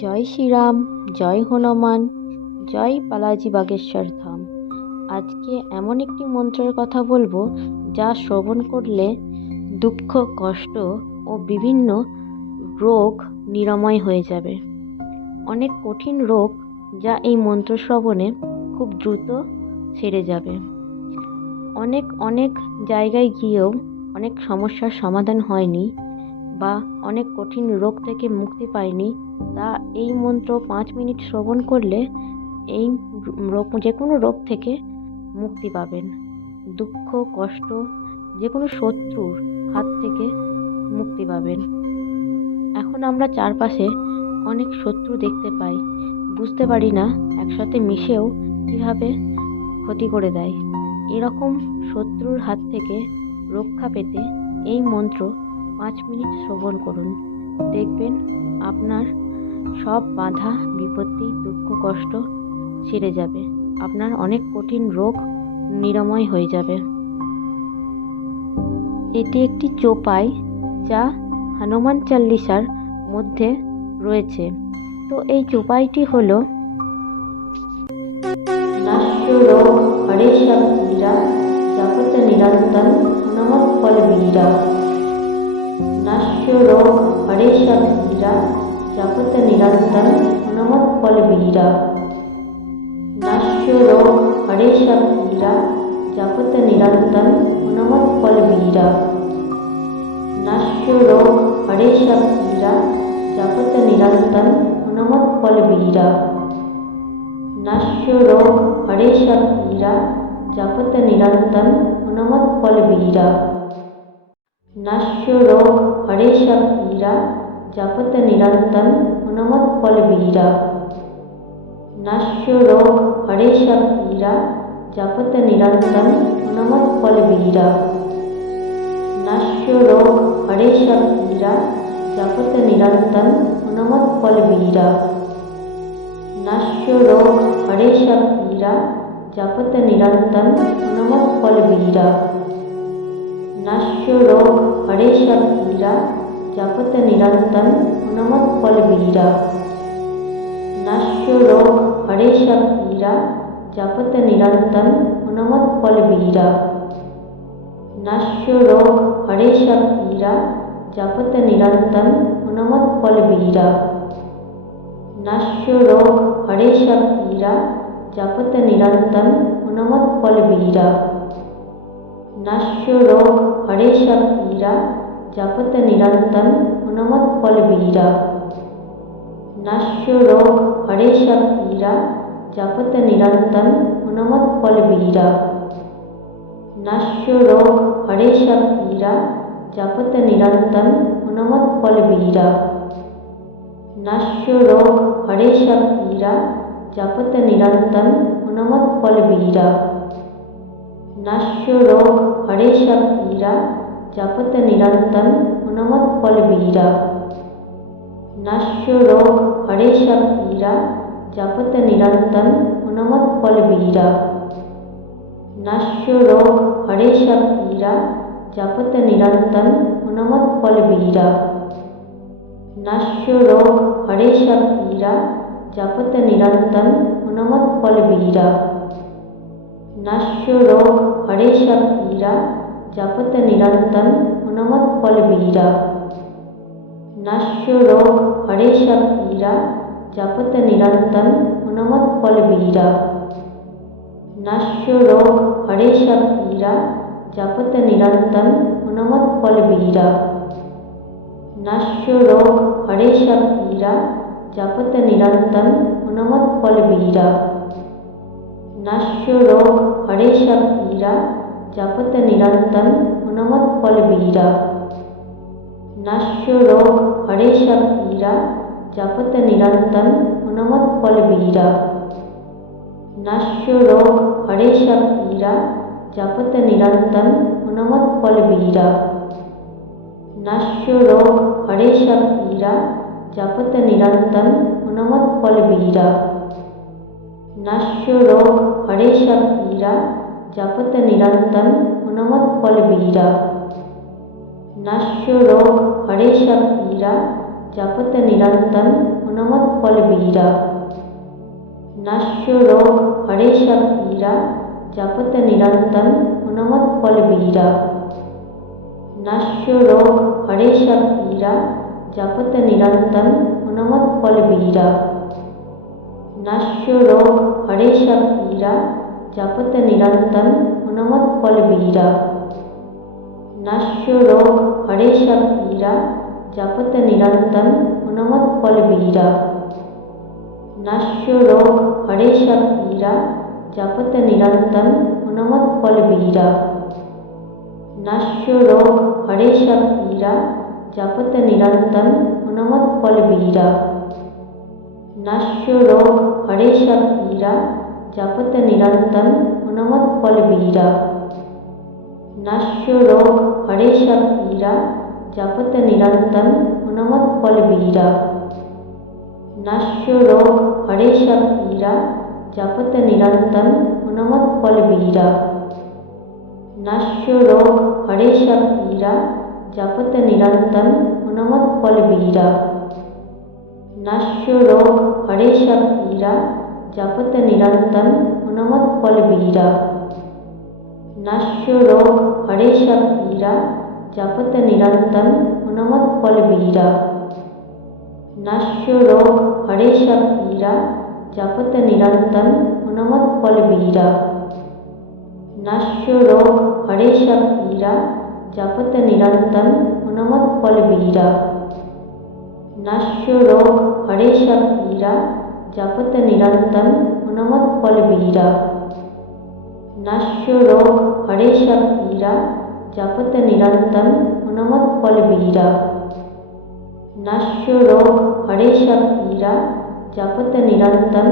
জয় শ্রীরাম, জয় হনুমান, জয় বালাজি বাগেশ্বর ধাম। আজকে এমন একটি মন্ত্রের কথা বলবো যা শ্রবণ করলে দুঃখ, কষ্ট ও বিভিন্ন রোগ নিরাময় হয়ে যাবে। অনেক কঠিন রোগ যা এই মন্ত্র শ্রবণে খুব দ্রুত সেরে যাবে। অনেক অনেক জায়গায় গিয়েও অনেক সমস্যার সমাধান হয়নি বা অনেক কঠিন রোগ থেকে মুক্তি পায়নি, তা এই মন্ত্র 5 মিনিট শ্রবণ করলে এই রোগ, যে কোনো রোগ থেকে মুক্তি পাবেন। দুঃখ, কষ্ট, যে কোনো শত্রুর হাত থেকে মুক্তি পাবেন। এখন আমরা চারপাশে অনেক শত্রু দেখতে পাই, বুঝতে পারি না একসাথে মিশেও কীভাবে ক্ষতি করে দেয়। এরকম শত্রুর হাত থেকে রক্ষা পেতে এই মন্ত্র 5 মিনিট শ্রবণ করুন। দেখবেন আপনার সব বাধা বিপত্তি, দুঃখ, কষ্ট সেরে যাবে। আপনার অনেক কঠিন রোগ নিরাময় হয়ে যাবে। এটি একটি চোপাই যা হনুমান চল্লিশার মধ্যে রয়েছে। তো এই চোপাইটি হলো: নাশ্য রোগ হরে সব পীড়া, জপত নিরন্তর হনুমৎ ফল বীরা। নাশ্য রোগ হরে সব পীড়া, জপত নিরন্তর হনুমৎ ফল বীরা। নাশ্য রোগ হরে সব পীড়া, জপত নিরন্তর হনুমৎ ফল বীরা। নাশ্য রোগ হরে সব পীড়া, জপত নিরন্তর হনুমৎ ফল বীরা। নাশ্য রোগ হরে সব পীড়া, জপত নিরন্তর হনুমৎ ফল বীরা। নাশ্য রোগ হরে সব পীড়া, জপত নিরন্তর হনুমৎ ফল বীরা। নাশ্য রোগ হরে সব পীড়া, জপত নিরন্তর হনুমৎ ফল বীরা। নাশ্য রোগ হরে সব পীড়া, জপত নিরন্তর হনুমৎ ফল বীরা। নাশ্য রোগ হরে সব পীড়া, জপত নিরন্তর হনুমৎ ফল বীরা। নাশ্য রোগ হরে সব পীড়া, জপত নিরন্তর হনুমৎ ফল বীরা। নাশ্য রোগ হরে সব পীড়া, জপত নিরন্তর হনুমৎ ফল বীরা। নাশ্য রোগ হরে সব পীড়া, জপত নিরন্তর হনুমৎ ফল বীরা। নাশ্য রোগ হরে সব পীড়া, জপত নিরন্তর হনুমৎ ফল বীরা। নাশ্য রোগ হরে সব পীড়া, জপত নিরন্তর হনুমৎ ফল বীরা। নাশ্য রোগ হরে সব পীড়া, জপত নিরন্তর হনুমৎ ফল বীরা। নাশ্য রোগ হরে সব পীড়া, জপত নিরন্তর হনুমৎ ফল বীরা। নাশ্য রোগ হরে সব পীড়া, জপত নিরন্তর হনুমৎ ফল বীরা। নাশ্য রোগ হরে সব পীড়া, জপত নিরন্তর হনুমৎ ফল বীরা। নাশ্য রোগ হরে সব পীড়া, জপত নিরন্তর হনুমৎ ফল বীরা। নাশ্য রোগ হরে সব পীড়া, জপত নিরন্তর হনুমৎ ফল বীরা। নাশ্য রোগ হরে সব পীড়া, জপত নিরন্তর হনুমৎ ফল বীরা। নাশ্য রোগ হরে সব পীড়া, জপত নিরন্তর হনুমৎ ফল বীরা। নাশ্য রোগ হরে সব পীড়া, জপত নিরন্তর হনুমৎ ফল বীরা। নাশ্য রোগ হরে সব পীড়া, জপত নিরন্তর হনুমৎ ফল বীরা। নাশ্য রোগ হরে সব পীড়া, জপত নিরন্তর হনুমৎ ফল বীরা। নাশ্য রোগ হরে সব পীড়া, জপত নিরন্তর হনুমৎ ফল বীরা। নাশ্য রোগ হরে সব পীড়া, জপত নিরন্তর হনুমৎ ফল বীরা। নাশ্য রোগ হরে সব পীড়া, জপত নিরন্তর হনুমৎ ফল বীরা। নাশ্য রোগ হরে সব পীড়া, জপত নিরন্তর হনুমৎ ফল বীরা। নাশ্য রোগ হরে সব পীড়া, জপত নিরন্তর হনুমৎ ফল বীরা। নাশ্য রোগ হরে সব পীড়া, জপত নিরন্তর हनुमत्फलवीरा नश्य रोग हरेश पीरा जपत निरंतन हनुमत्फलवीरा नश्य रोग हरेश पीरा जपत निरंतन हनुमत्फलवीरा नश्य रोग हरेश पीरा जपत निरंतन हनुमत्फलवीरा नश्य रोग हरेश पीरा जपत निरंतन हनुमत्फलवीरा नश्य रोग हरेश पीरा जपत निरंतन हनुमत्फलवीरा नश्य रोग हरेश पीरा जपत निरंतन हनुमत्फलवीरा नश्य रोग हरेश पीरा जपत निरंतन हनुमत्फलवीरा नश्य रोग हरेश पीरा जपत निरंतन हनुमत्फलवीरा नश्य रोग हरेश पीरा जपत निरंतन हनुमत्फलवीरा नश्य रोग हरेश पीरा जपत निरंतन हनुमत्फलवीरा नश्य रोग हरेश पीरा जपत निरंतन हनुमत्फलवीरा नश्य रोग हरेश पीरा जपत निरंतन हनुमत्फलवीरा नश्य रोग हरेश पीरा जपत निरंतन हनुमत्फलवीरा नश्य रोग हरेश पीरा जपत निरंतन हनुमत्फलवीरा नश्य रोग हरेश पीरा जपत निरंतन हनुमत्फलवीरा नश्य रोग हरेश पीरा जपत निरंतन हनुमत्फलवीरा नश्य रोग हरेश पीरा जपत निरंतन